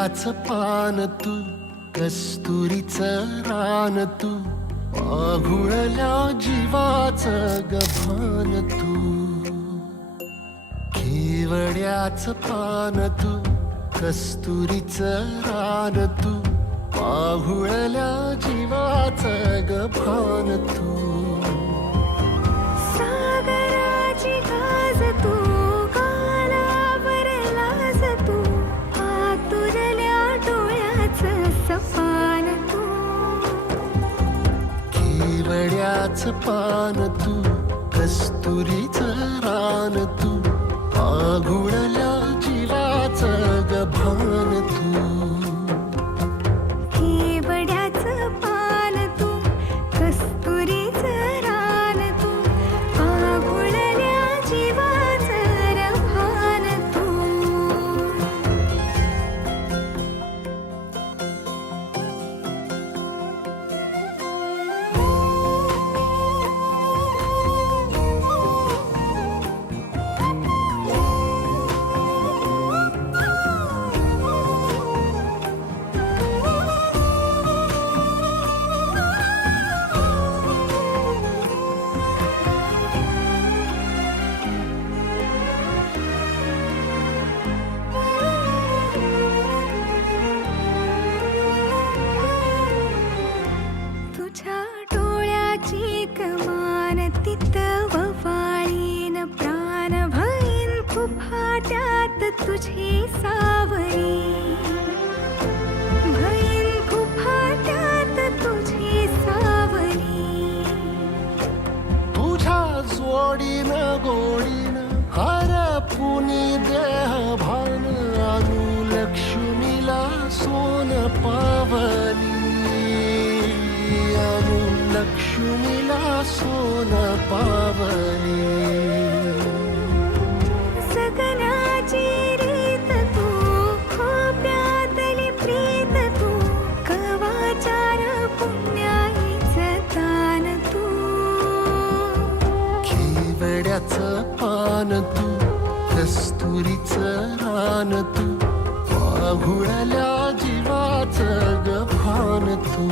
केवड्याचं पान तू, कस्तुरीचं रान तू, आघुळल्या जीवाचं गभान तू. केवड्याचं पान तू, कस्तुरीचं रान तू, आघुळल्या जीवाचं गभान तू. सागराची गाज तू, गालावर लाज तू, आतुरल्या डोळ्याचं सपान तू. केवड्याचं पान तू, कस्तुरीचं रान तू, आघुळल्या जीवाचं गभान तू. केवड्याचं पान तू, कस्तुरीचं रान तू, आघुळल्या जीवाचं रभान तू. तुझ्या डोळ्याची कमान तिथं ववाळीन प्राण भईन फुफाट्यात तुझी सावरी. भईन फुफाट्यात तुझी सावरी. तुझ्या जोडीनं गोडीनं हरपुनी देह भान आणू लक्ष्मीला सोन पावली. आणू लक्ष्मीला सोन पावली. सगनाची रीत तू, खोप्यातली प्रीत तू, कवाचार पुण्याईचं दान तू. केवड्याचं पान तू, कस्तुरीचं रान तू, आघुळल्या जीवाचं गभान तू.